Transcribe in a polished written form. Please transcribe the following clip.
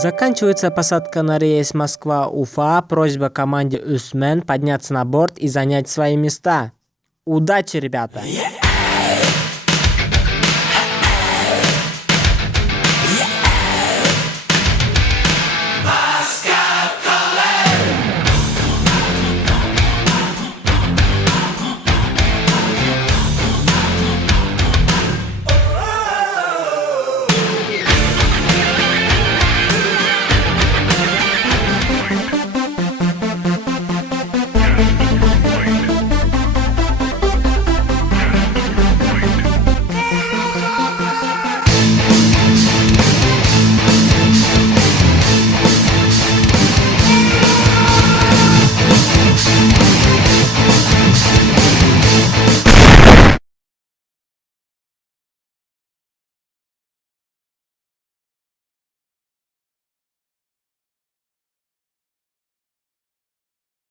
Заканчивается посадка на рейс Москва-Уфа. Просьба команде Усмен подняться на борт и занять свои места. Удачи, ребята!